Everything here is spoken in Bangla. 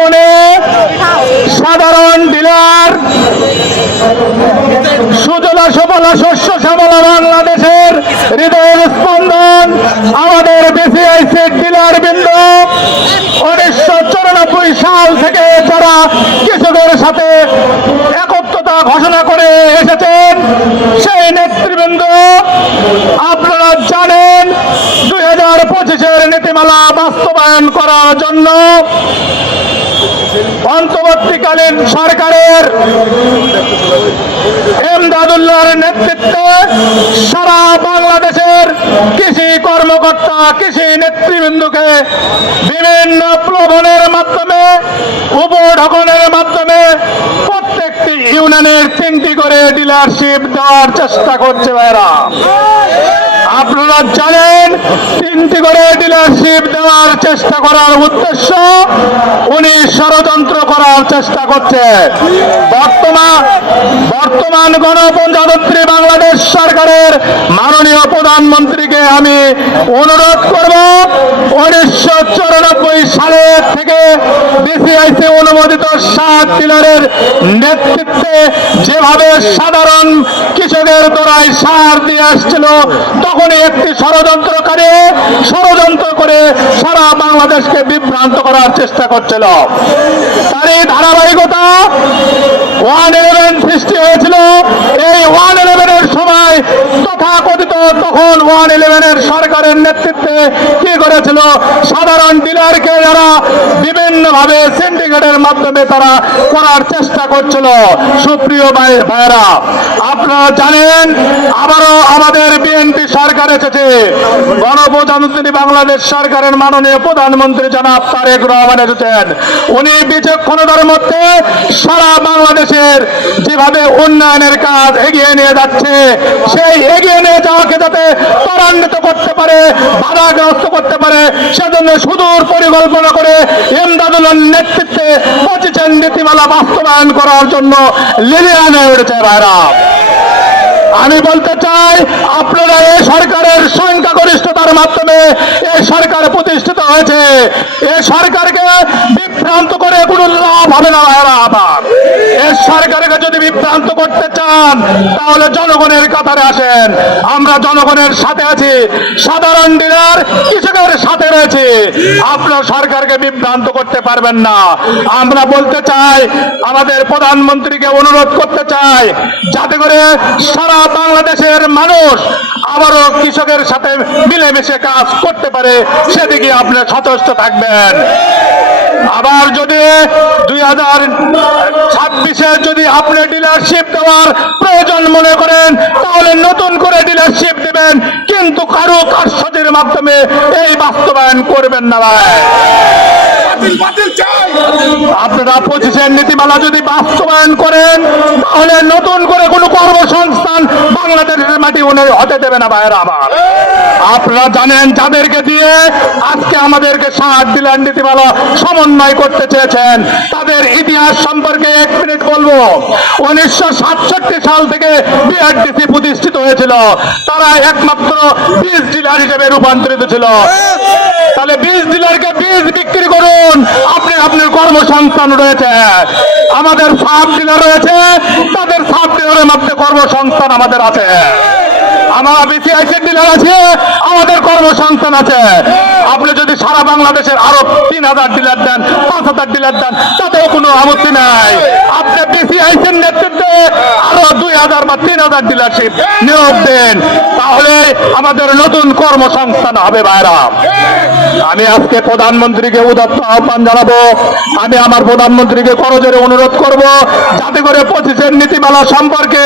মনে সাধারণ ডিলার সুজলা সুফলা শস্য শ্যামলা বাংলাদেশের হৃদয়ের স্পন্দন আমাদের বিসিআইসি ডিলার বৃন্দ 1994 সাল থেকে যারা কৃষকের সাথে একত্রতা ঘোষণা করে এসেছেন সেই নেতৃবৃন্দ আপনারা জানেন 2025-এর নীতিমালা বাস্তবায়ন করার জন্য অন্তর্বর্তীকালীন সরকারের এমদাদুল্লাহর নেতৃত্বে সারা বাংলাদেশের কৃষি কর্মকর্তা কৃষি নেতৃবৃন্দকে বিভিন্ন প্লবনের মাধ্যমে উপঢকনের মাধ্যমে প্রত্যেকটি ইউনিয়নের 3টি করে ডিলারশিপ দেওয়ার চেষ্টা করছে ভাইরা। আপনারা জানেন 3টি করে ডিলারশিপ দেওয়ার চেষ্টা করার উদ্দেশ্য উনি ষড়যন্ত্র করার চেষ্টা করছে। বর্তমান গণপ্রজাতন্ত্রী বাংলাদেশ সরকারের মাননীয় প্রধানমন্ত্রীকে আমি অনুরোধ করব 1994 সালে থেকে বিসিআইসি অনুমোদিত 7 ডিলারের নেতৃত্বে যেভাবে সাধারণ কৃষকের দ্বারাই সার দিয়ে আসছিল তখনই একটি ষড়যন্ত্র করে সারা বাংলাদেশকে বিভ্রান্ত করার চেষ্টা করছিল। তারই ধারাবাহিকতা 111 সৃষ্টি হয়েছিল। এই 111-এর সময় তথাকথিত তখন 111-এর সরকারের নেতৃত্বে কি করেছিল সাধারণ ডিলারকে যারা বিভিন্ন ভাবে সিন্ডিকেটের মাধ্যমে তারা করার চেষ্টা করছিল। সুপ্রিয় ভাইরা, আপনারা জানেন আবারও আমাদের বিএনপি সরকার এসেছে। গণপ্রজাতন্ত্রী বাংলাদেশ সরকারের মাননীয় প্রধানমন্ত্রী জনাব তারেক রহমান এসেছেন। উনি বিচক্ষণতার মধ্যে সারা বাংলাদেশের যেভাবে উন্নয়নের কাজ এগিয়ে নিয়ে যাচ্ছে সেই এগিয়ে নিয়ে যাওয়াকে যাতে ত্বরান্বিত করতে পারে বাধাগ্রস্ত করতে পারে সেজন্য সুদূর পরিকল্পনা করে এমদাদুল্লাহর নেতৃত্বে 25-এর নীতিমালা বাস্তবায়ন করার জন্য লিলিয়ান হয়ে উঠেছে ভাইরা। আমি বলতে চাই আপনারা এই সরকারের সংখ্যাগরিষ্ঠতার মাধ্যমে এই সরকার প্রতিষ্ঠিত হয়েছে। এই সরকারকে বিভ্রান্ত করে কোনো লাভ হবে না ভাইরা। আবার এই সরকারকে যদি বিভ্রান্ত করতে চান তাহলে জনগণের কাতারে আসেন। আমরা জনগণের সাথে আছি, সাধারণ ডিলার কৃষকের সাথে রয়েছে। আপনারা সরকারকে বিভ্রান্ত করতে পারবেন না। আমরা বলতে চাই আমাদের প্রধানমন্ত্রীকে অনুরোধ করতে চাই যাতে করে সারা বাংলাদেশের মানুষ আবারও কৃষকের সাথে মিলেমিশে কাজ করতে পারে সেদিকে আপনি সচেষ্ট থাকবেন। আবার যদি 2026-এ যদি আপনি ডিলারশিপ দেওয়ার প্রয়োজন মনে করেন তাহলে নতুন করে ডিলারশিপ দেবেন, কিন্তু কারো কারসাজির মাধ্যমে এই বাস্তবায়ন করবেন না ভাই। আপনারা 25-এর নীতিমালা যদি বাস্তবায়ন করেন তাহলে নতুন করে কোনো কর্মসংস্থান বাংলাদেশের মাটি হতে দেবে না ভাইয়েরা। আবার আপনারা জানেন যাদেরকে দিয়ে আজকে আমাদেরকে 7 ডিলার নীতিমালা সমন্বয় করতে চেয়েছেন তাদের ইতিহাস সম্পর্কে 1 মিনিট বলবো। 1967 সাল থেকে বিআরটিসি প্রতিষ্ঠিত হয়েছিল। তারা একমাত্র বীজ ডিলার হিসেবে রূপান্তরিত ছিল। তাহলে বীজ ডিলারকে বীজ বিক্রি করুন, আপনি আপনার কর্মসংস্থান রয়েছে। আমাদের সাব ডিলার রয়েছে, তাদের সাব ডিলারের মধ্যে কর্মসংস্থান আমাদের আছে। আমার বিসিআইসি ডিলার আছে, আমাদের কর্মসংস্থান আছে। আপনি যদি সারা বাংলাদেশের আরো 3000 ডিলার দেন 5000 ডিলার দেন তাতেও কোনো আপত্তি নাই। আপনি বিসিআইসির নেতৃত্বে আরো 2000 বা 3000 ডিলারশিপ নিয়োগ দেন, তাহলে আমাদের নতুন কর্মসংস্থান হবে ভাইরা। আমি আজকে প্রধানমন্ত্রীকে উদাত্ত আহ্বান জানাবো। আমি আমার প্রধানমন্ত্রীকে করজোরে অনুরোধ করব যাতে করে 25-এর নীতিমালা সম্পর্কে